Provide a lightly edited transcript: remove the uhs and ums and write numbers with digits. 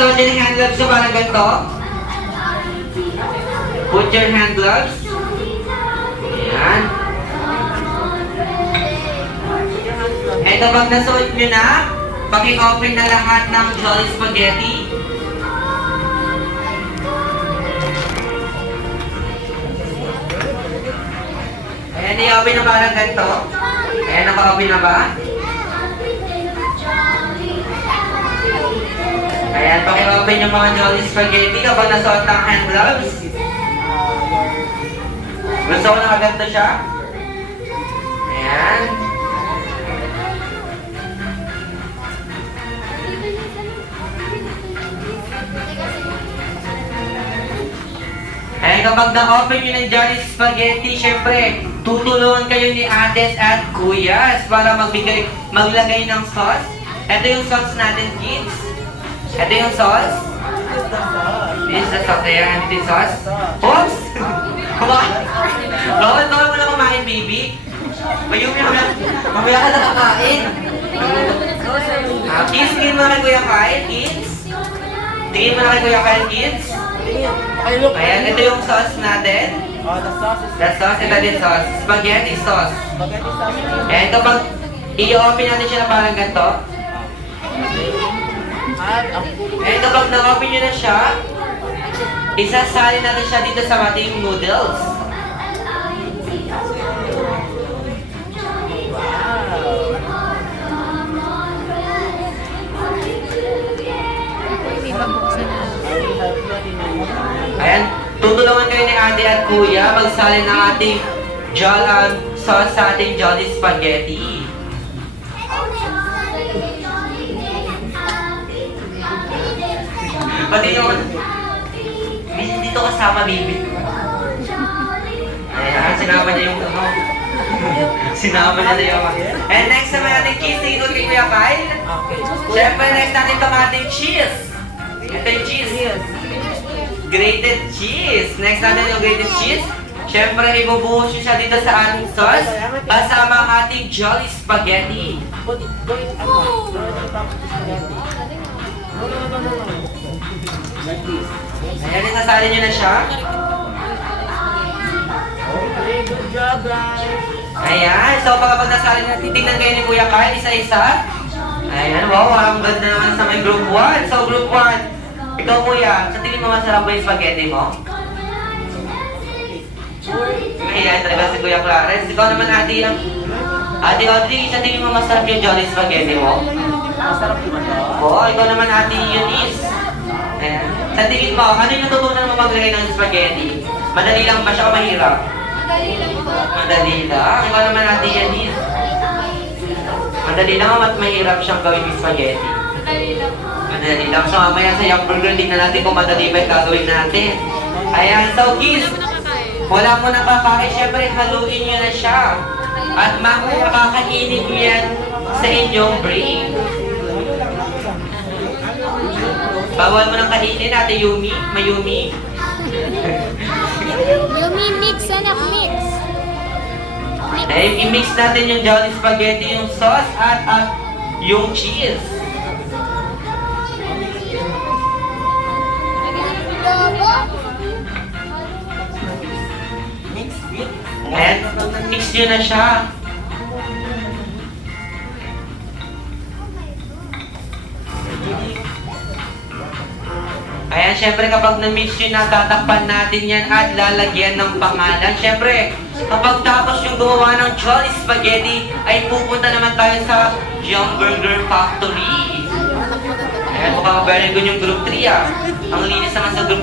suot din yung hand gloves so parang ganito. Put your hand gloves. Ayan. Ito pag nasuot nyo na, paki-open na lahat ng Jolly Spaghetti. Ayan, i-open na parang ganito. Ayan, naka-open na ba? Ayan, paki-open yung mga Jolly Spaghetti kapag nasuot ng hand gloves. Gusto ko nakaganto siya. Ayan. Ayan, kapag na-open nyo ng Jolly Spaghetti, syempre, tutulungan kayo ni Ates at Kuyas para maglagay ng sauce. Ito yung sauce natin, kids. Ito yung sauce. This is the sauce. Ayan, ito yung sauce. Oops! Bawal mo na kumain, baby. Mamaya ka na kakain. Kids, tingin mo na kay Kuya Kyle, kids. Tingin mo na kay Kuya Kyle, kids. Ayan, ito yung sauce natin. The sauce, ito din sauce. Spaghetti sauce. Ayan, kapag i-open natin siya na parang ganito. Ayan, kapag na-open nyo na siya, isasalin natin siya dito sa ating noodles. Ayan, tutulungan kayo ni Ate at Kuya magsalin ng ating sauce sa ating Jolly Spaghetti. Pati yung dito kasama, baby. Ayan, sinama niya yung sinama niya na yung and next naman natin cheese, tingin ko kay Kuya Kyle. Siyempre, next natin itong ating cheese. Ito yung cheese. Grated cheese. Next natin yung grated cheese. Siyempre, ibubuhos siya dito sa ating sauce kasama ang ating Jolly Spaghetti. Ayan, isasali nyo na siya. Ayan, so pagkapag nasali na, titignan kayo ni Kuya Kyle, isa-isa. Ayan, wow, ang ganda naman sa may group 1. So, group 1, ikaw Kuya, sa tingin mo masarap ba yung spaghetti mo? Ayan, talaga si Kuya Clarence. Ikaw naman, Ate Audrey, sa tingin mo masarap yung Jolly Spaghetti mo? Masarap naman to. Oo, ikaw naman, Ate Eunice. Ayan. Sa tingin mo, ano yung natutunan mo maglagay ng spaghetti? Madali lang ba siya o mahirap? Madali lang po. Madali lang. Ikaw naman, Ate Eunice. Madali lang at mahirap siyang gawin yung spaghetti. Madali lang po. Madali lang. So mamaya sa yung burger, tingnan natin kung madali ba yung gagawin natin. Ayan, so kids, wala mo na kakain. Siyempre, haluin nyo na siya. At mamaya kakainin nyo yan sa inyong break. Bawal mo nang kainin, Ate Yumi, Mayumi. Yumi, mix, anak, mix. Eh, i-mix natin yung Jolly Spaghetti, yung sauce at yung cheese. Ayan, mix nyo na siya. Ayan, syempre kapag na-mix yun, tatakpan natin yan at lalagyan ng pangalan. Syempre, kapag tapos yung gumawa ng Jolly Spaghetti, ay pupunta naman tayo sa Young Burger Factory. Ayan, mukhang very good yung group 3 ah. Ang linis naman sa group 3.